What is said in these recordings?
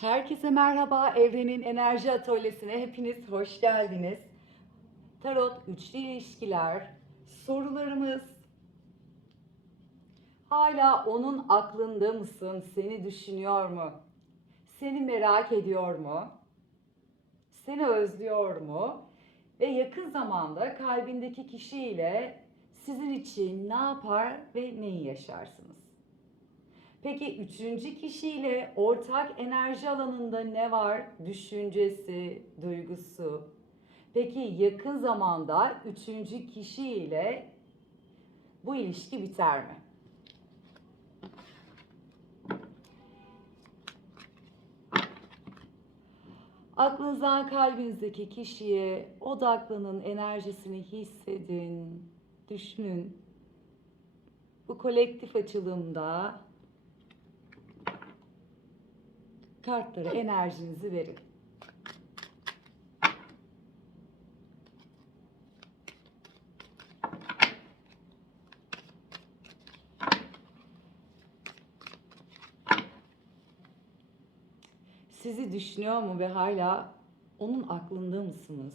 Herkese merhaba. Evrenin Enerji Atölyesi'ne hepiniz hoş geldiniz. Tarot, üçlü ilişkiler, sorularımız. Hala onun aklında mısın? Seni düşünüyor mu? Seni merak ediyor mu? Seni özlüyor mu? Ve yakın zamanda kalbindeki kişiyle sizin için ne yapar ve neyi yaşarsınız? Peki üçüncü kişiyle ortak enerji alanında ne var? Düşüncesi, duygusu. Peki yakın zamanda üçüncü kişiyle bu ilişki biter mi? Aklınızdan kalbinizdeki kişiye odaklanın, enerjisini hissedin, düşünün. Bu kolektif açılımda kartlara enerjinizi verin. Sizi düşünüyor mu ve hala onun aklında mısınız?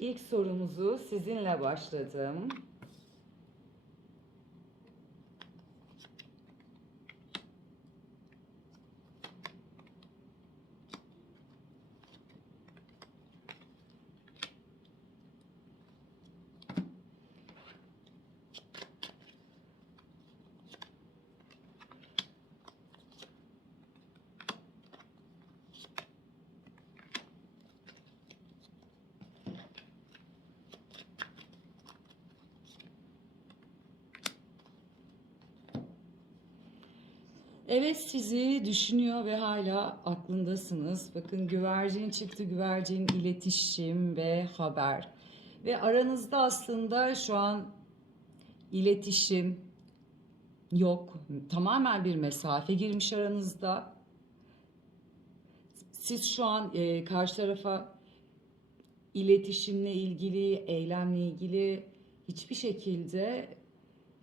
İlk sorumuzu sizinle başladım. Evet, sizi düşünüyor ve hala aklındasınız. Bakın güvercin çıktı, güvercin iletişim ve haber. Ve aranızda aslında şu an iletişim yok. Tamamen bir mesafe girmiş aranızda. Siz şu an karşı tarafa iletişimle ilgili, eylemle ilgili hiçbir şekilde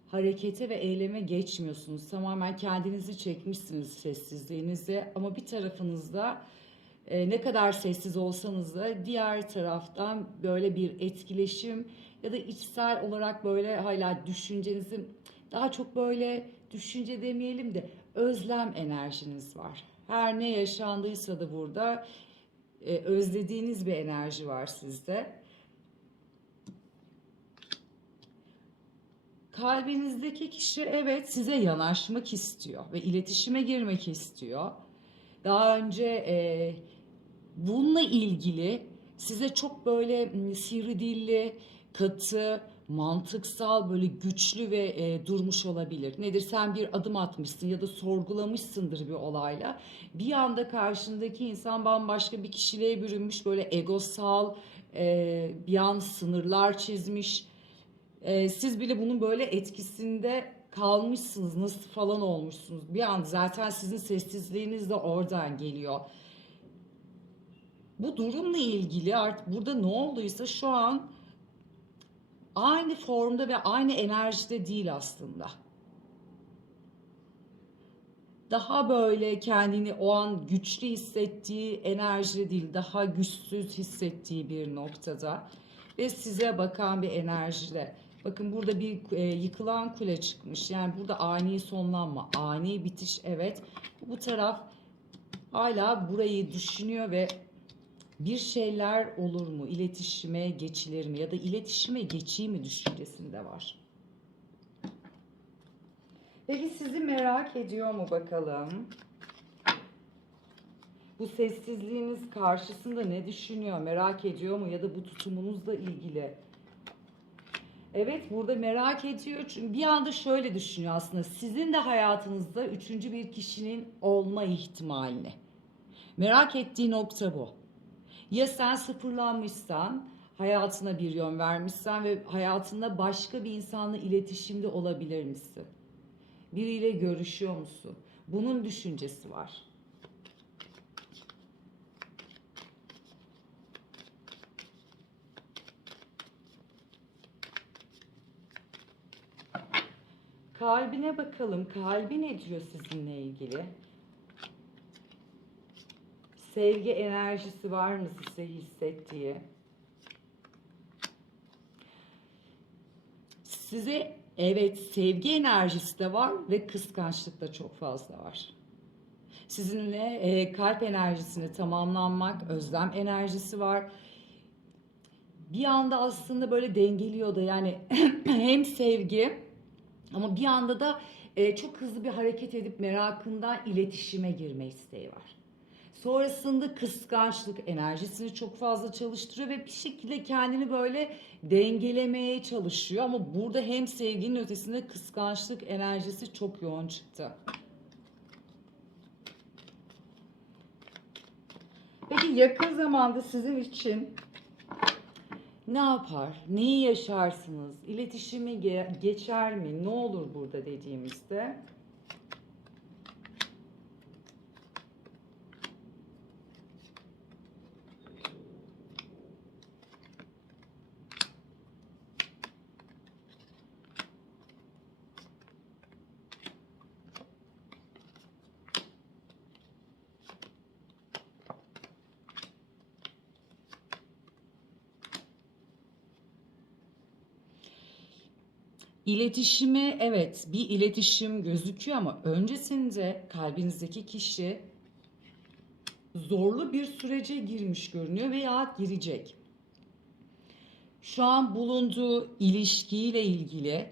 harekete ve eyleme geçmiyorsunuz. Tamamen kendinizi çekmişsiniz sessizliğinize ama bir tarafınızda ne kadar sessiz olsanız da diğer taraftan böyle bir etkileşim ya da içsel olarak böyle hala düşüncenizi daha çok böyle düşünce demeyelim de özlem enerjiniz var. Her ne yaşandıysa da burada özlediğiniz bir enerji var sizde. Kalbinizdeki kişi evet size yanaşmak istiyor ve iletişime girmek istiyor. Daha önce bununla ilgili size çok böyle sivri dilli, katı, mantıksal, böyle güçlü ve durmuş olabilir. Nedir? Sen bir adım atmışsın ya da sorgulamışsındır bir olayla. Bir anda karşındaki insan bambaşka bir kişiliğe bürünmüş, böyle egosal, bir an sınırlar çizmiş. Siz bile bunun böyle etkisinde kalmışsınız, nasıl falan olmuşsunuz. Bir an zaten sizin sessizliğiniz de oradan geliyor. Bu durumla ilgili artık burada ne olduysa şu an aynı formda ve aynı enerjide değil aslında. Daha böyle kendini o an güçlü hissettiği enerji değil, daha güçsüz hissettiği bir noktada ve size bakan bir enerjiyle. Bakın burada bir yıkılan kule çıkmış. Yani burada ani sonlanma, ani bitiş evet. Bu taraf hala burayı düşünüyor ve bir şeyler olur mu, iletişime geçilir mi ya da iletişime geçeyim mi düşüncesinde var. Peki sizi merak ediyor mu bakalım? Bu sessizliğiniz karşısında ne düşünüyor, merak ediyor mu ya da bu tutumunuzla ilgili? Evet, burada merak ediyor çünkü bir anda şöyle düşünüyor aslında sizin de hayatınızda üçüncü bir kişinin olma ihtimalini. Merak ettiği nokta bu. Ya sen sıfırlanmışsan, hayatına bir yön vermişsen ve hayatında başka bir insanla iletişimde olabilir misin? Biriyle görüşüyor musun? Bunun düşüncesi var. kalbine bakalım. Kalbi ne diyor sizinle ilgili? Sevgi enerjisi var mı size hissettiği? Size evet, sevgi enerjisi de var ve kıskançlık da çok fazla var. Sizinle kalp enerjisini tamamlanmak, özlem enerjisi var. Bir anda aslında böyle dengeliyor da, yani hem sevgi ama bir anda da çok hızlı bir hareket edip merakından iletişime girme isteği var. Sonrasında kıskançlık enerjisini çok fazla çalıştırıyor ve bir şekilde kendini böyle dengelemeye çalışıyor. Ama burada hem sevginin ötesinde kıskançlık enerjisi çok yoğun çıktı. Peki yakın zamanda sizin için ne yapar? Neyi yaşarsınız? İletişimi geçer mi? Ne olur burada dediğimizde? İletişime evet, bir iletişim gözüküyor ama öncesinde kalbinizdeki kişi zorlu bir sürece girmiş görünüyor veya girecek. Şu an bulunduğu ilişkiyle ilgili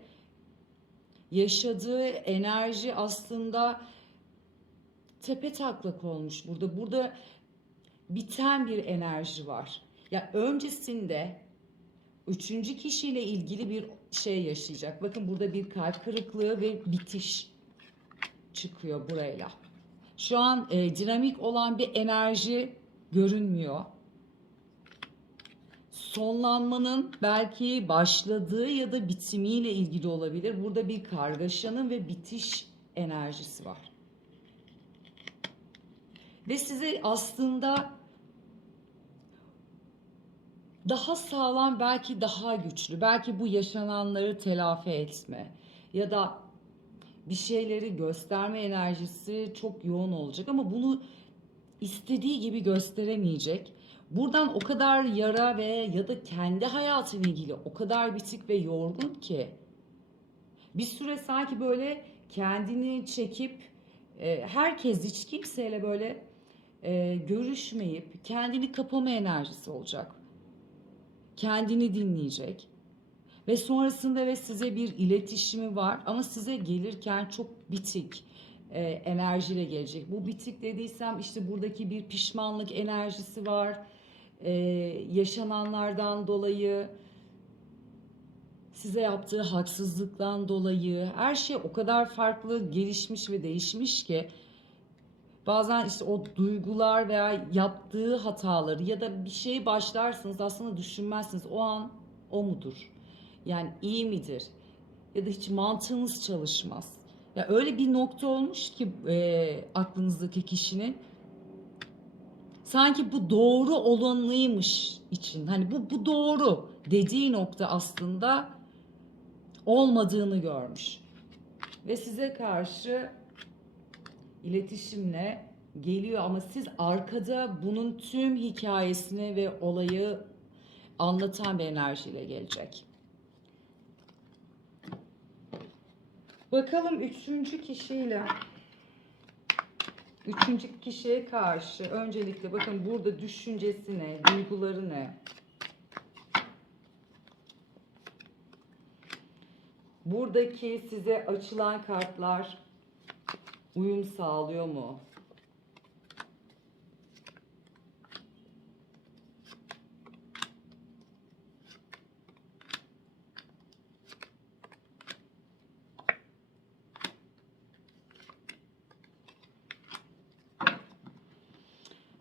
yaşadığı enerji aslında tepetaklak olmuş burada. Burada biten bir enerji var. Ya öncesinde üçüncü kişiyle ilgili bir şey yaşayacak. Bakın burada bir kalp kırıklığı ve bitiş çıkıyor burayla. Şu an dinamik olan bir enerji görünmüyor. Sonlanmanın belki başladığı ya da bitimiyle ilgili olabilir. Burada bir kargaşanın ve bitiş enerjisi var. Ve size aslında daha sağlam, belki daha güçlü, belki bu yaşananları telafi etme ya da bir şeyleri gösterme enerjisi çok yoğun olacak ama bunu istediği gibi gösteremeyecek. Buradan o kadar yara ve ya da kendi hayatıyla ilgili o kadar bitik ve yorgun ki bir süre sanki böyle kendini çekip herkes, hiç kimseyle böyle görüşmeyip kendini kapama enerjisi olacak. Kendini dinleyecek. Ve sonrasında ve size bir iletişimi var ama size gelirken çok bitik enerjiyle gelecek. Bu bitik dediysem işte buradaki bir pişmanlık enerjisi var. Yaşananlardan dolayı, size yaptığı haksızlıktan dolayı her şey o kadar farklı gelişmiş ve değişmiş ki bazen işte o duygular veya yaptığı hataları ya da bir şey başlarsınız aslında düşünmezsiniz o an o mudur? Yani iyi midir? Ya da hiç mantığınız çalışmaz. Ya öyle bir nokta olmuş ki aklınızdaki kişinin sanki bu doğru olanıymış için, hani bu doğru dediği nokta aslında olmadığını görmüş. Ve size karşı iletişimle geliyor ama siz arkada bunun tüm hikayesini ve olayı anlatan bir enerjiyle gelecek. Bakalım üçüncü kişiye karşı öncelikle bakın burada düşüncesi ne, duyguları ne? Buradaki size açılan kartlar uyum sağlıyor mu?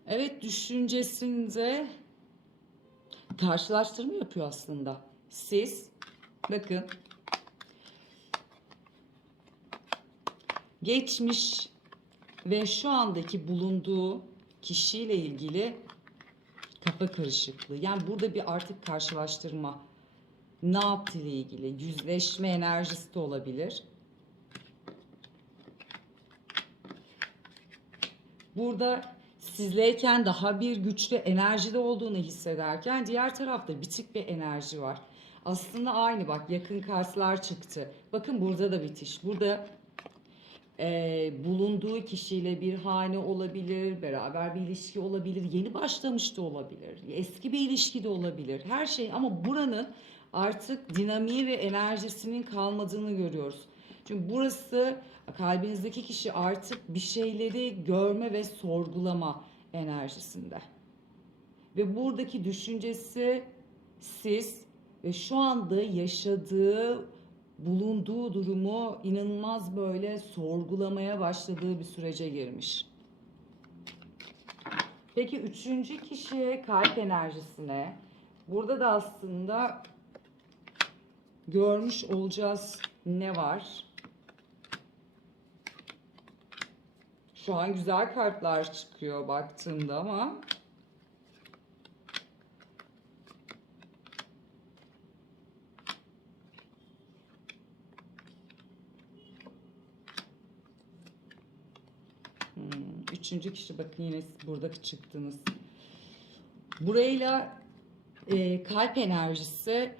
Evet, düşüncesinde karşılaştırma yapıyor aslında. Siz bakın geçmiş ve şu andaki bulunduğu kişiyle ilgili kafa karışıklığı. Yani burada bir artık karşılaştırma, ne yaptığı ile ilgili yüzleşme enerjisi de olabilir. Burada sizleyken daha bir güçlü enerjide olduğunu hissederken diğer tarafta bitik bir enerji var. Aslında aynı, bak, yakın kartlar çıktı. Bakın burada da bitiş. Burada bulunduğu kişiyle bir hane olabilir, beraber bir ilişki olabilir, yeni başlamış da olabilir, eski bir ilişki de olabilir. Her şey, ama buranın artık dinamiği ve enerjisinin kalmadığını görüyoruz. Çünkü burası, kalbinizdeki kişi artık bir şeyleri görme ve sorgulama enerjisinde. Ve buradaki düşüncesi siz ve şu anda yaşadığı, bulunduğu durumu inanılmaz böyle sorgulamaya başladığı bir sürece girmiş. Peki üçüncü kişiye, kalp enerjisine, burada da aslında görmüş olacağız ne var? Şu an güzel kartlar çıkıyor baktığımda ama üçüncü kişi, bakın yine burada çıktınız. Burayla kalp enerjisi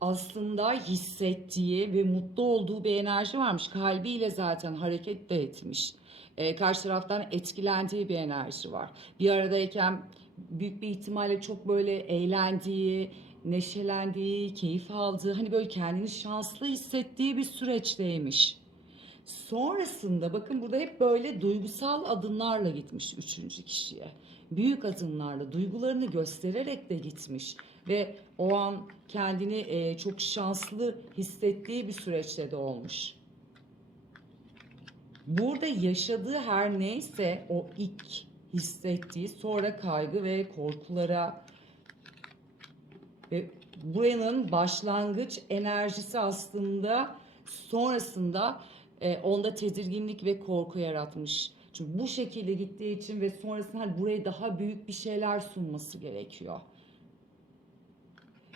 aslında hissettiği ve mutlu olduğu bir enerji varmış. Kalbiyle zaten hareket de etmiş. Karşı taraftan etkilendiği bir enerji var. Bir aradayken büyük bir ihtimalle çok böyle eğlendiği, neşelendiği, keyif aldığı, hani böyle kendini şanslı hissettiği bir süreçteymiş. Sonrasında bakın burada hep böyle duygusal adımlarla gitmiş üçüncü kişiye. Büyük adımlarla, duygularını göstererek de gitmiş. Ve o an kendini çok şanslı hissettiği bir süreçte de olmuş. Burada yaşadığı her neyse, o ilk hissettiği, sonra kaygı ve korkulara ve buranın başlangıç enerjisi aslında sonrasında onda tedirginlik ve korku yaratmış. Çünkü bu şekilde gittiği için ve sonrasında hani buraya daha büyük bir şeyler sunması gerekiyor.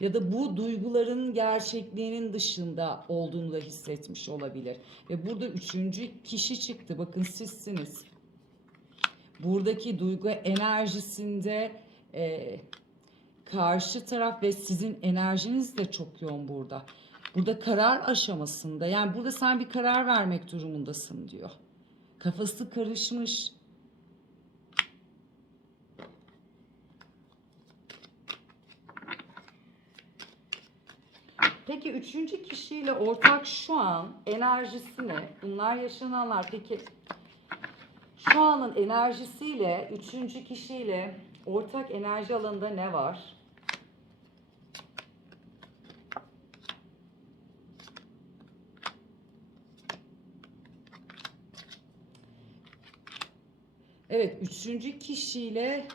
Ya da bu duyguların gerçekliğinin dışında olduğunu da hissetmiş olabilir. Ve burada üçüncü kişi çıktı. Bakın sizsiniz. Buradaki duygu enerjisinde karşı taraf ve sizin enerjiniz de çok yoğun burada. Burada karar aşamasında, yani burada sen bir karar vermek durumundasın diyor. Kafası karışmış. Peki üçüncü kişiyle ortak şu an enerjisi ne? Bunlar yaşananlar. Peki şu anın enerjisiyle üçüncü kişiyle ortak enerji alanında ne var? Evet, üçüncü kişiyle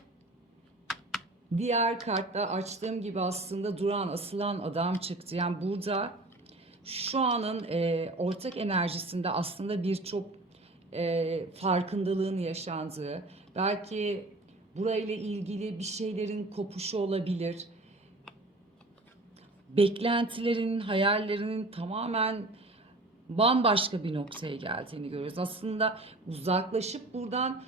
diğer kartta açtığım gibi aslında duran, asılan adam çıktı. Yani burada şu anın ortak enerjisinde aslında birçok farkındalığın yaşandığı, belki burayla ilgili bir şeylerin kopuşu olabilir. Beklentilerin, hayallerinin tamamen bambaşka bir noktaya geldiğini görüyoruz. Aslında uzaklaşıp buradan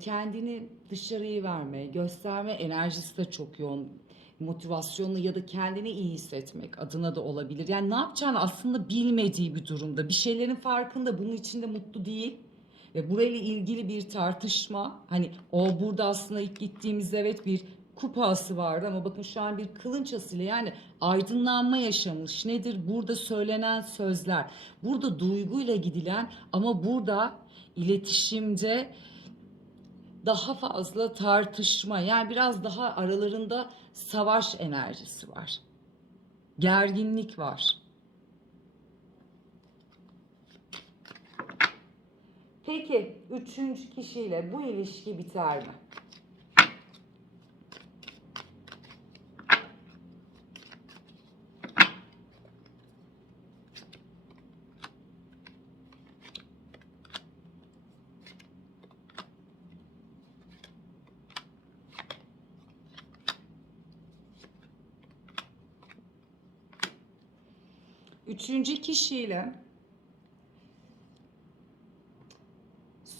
kendini dışarıya verme, gösterme enerjisi de çok yoğun. Motivasyonlu ya da kendini iyi hissetmek adına da olabilir. Yani ne yapacağını aslında bilmediği bir durumda. Bir şeylerin farkında, bunun içinde mutlu değil. Ve burayla ilgili bir tartışma. Hani o burada aslında ilk gittiğimizde evet bir kupası vardı ama bakın şu an bir kılınç asıyla, yani aydınlanma yaşamış. Nedir? Burada söylenen sözler. Burada duyguyla gidilen ama burada iletişimde daha fazla tartışma, yani biraz daha aralarında savaş enerjisi var. Gerginlik var. Peki üçüncü kişiyle bu ilişki biter mi? Üçüncü kişiyle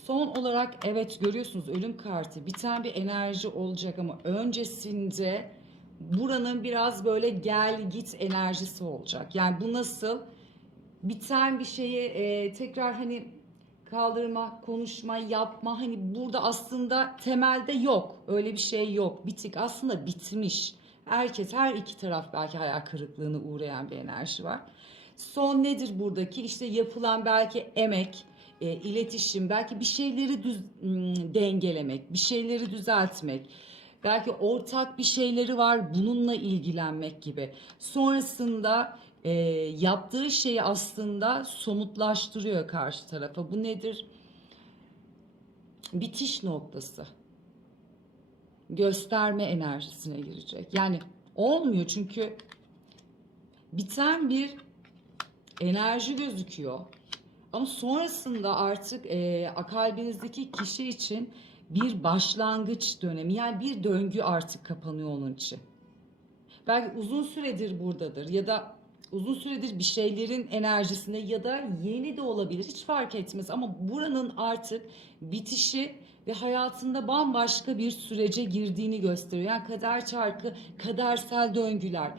Son olarak evet görüyorsunuz ölüm kartı biten bir enerji olacak ama öncesinde buranın biraz böyle gel git enerjisi olacak. Yani bu nasıl? Biten bir şeyi tekrar hani kaldırma, konuşma, yapma hani burada aslında temelde yok. Öyle bir şey yok. Bitik aslında bitmiş. Herkes her iki taraf belki hayal kırıklığına uğrayan bir enerji var. Son nedir buradaki? İşte yapılan belki emek, iletişim, belki bir şeyleri dengelemek, bir şeyleri düzeltmek. Belki ortak bir şeyleri var bununla ilgilenmek gibi. Sonrasında yaptığı şeyi aslında somutlaştırıyor karşı tarafa. Bu nedir? Bitiş noktası. Gösterme enerjisine girecek. Yani olmuyor çünkü biten bir enerji gözüküyor. Ama sonrasında artık kalbinizdeki kişi için bir başlangıç dönemi yani bir döngü artık kapanıyor onun için. Belki uzun süredir buradadır ya da uzun süredir bir şeylerin enerjisinde ya da yeni de olabilir hiç fark etmez ama buranın artık bitişi ve hayatında bambaşka bir sürece girdiğini gösteriyor. Yani kader çarkı, kadersel döngüler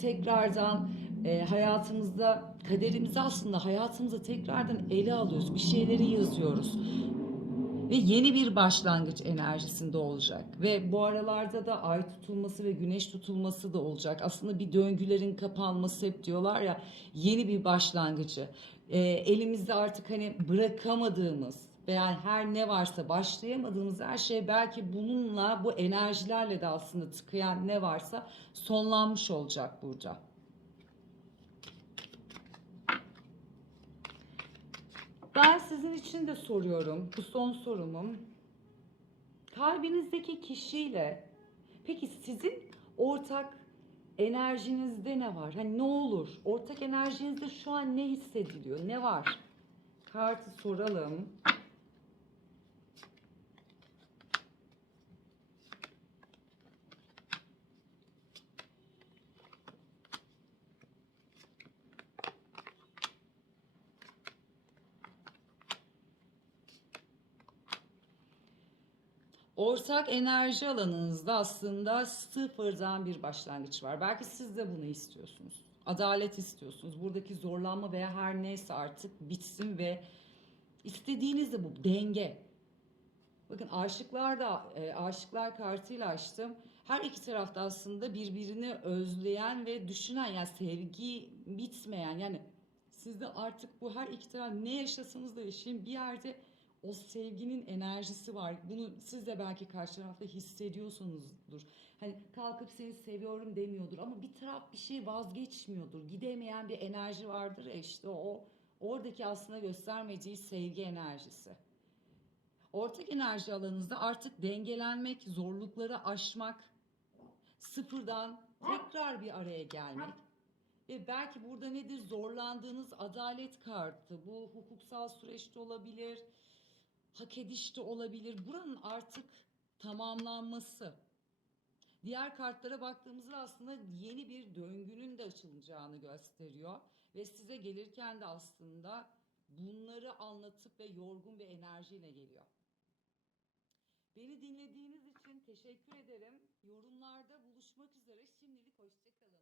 tekrardan hayatımızda kaderimizi aslında hayatımıza tekrardan ele alıyoruz. Bir şeyleri yazıyoruz ve yeni bir başlangıç enerjisinde olacak. Ve bu aralarda da ay tutulması ve güneş tutulması da olacak. Aslında bir döngülerin kapanması hep diyorlar ya yeni bir başlangıcı. Elimizde artık hani bırakamadığımız veya her ne varsa başlayamadığımız her şey belki bununla bu enerjilerle de aslında tıkayan ne varsa sonlanmış olacak burada. Ben sizin için de soruyorum. Bu son sorumum. Kalbinizdeki kişiyle peki sizin ortak enerjinizde ne var? Hani ne olur? Ortak enerjinizde şu an ne hissediliyor? Ne var? Kartı soralım. Ortak enerji alanınızda aslında sıfırdan bir başlangıç var. Belki siz de bunu istiyorsunuz. Adalet istiyorsunuz. Buradaki zorlanma veya her neyse artık bitsin ve istediğiniz de bu denge. Bakın aşıklar da aşıklar kartıyla açtım. Her iki tarafta aslında birbirini özleyen ve düşünen yani sevgi bitmeyen yani sizde artık bu her iki taraf ne yaşasanız da yaşayın bir yerde o sevginin enerjisi var. Bunu siz de belki karşı tarafta hissediyorsunuzdur. Hani kalkıp seni seviyorum demiyordur ama bir taraf bir şey vazgeçmiyordur. Gidemeyen bir enerji vardır ya işte o oradaki aslında göstermediği sevgi enerjisi. Ortak enerji alanınızda artık dengelenmek, zorlukları aşmak, sıfırdan tekrar bir araya gelmek ve belki burada nedir zorlandığınız adalet kartı, bu hukuksal süreçte olabilir, hak edişte olabilir. Buranın artık tamamlanması. Diğer kartlara baktığımızda aslında yeni bir döngünün de açılacağını gösteriyor ve size gelirken de aslında bunları anlatıp ve yorgun bir enerjiyle geliyor. Beni dinlediğiniz için teşekkür ederim. Yorumlarda buluşmak üzere. Şimdilik hoşça kalın.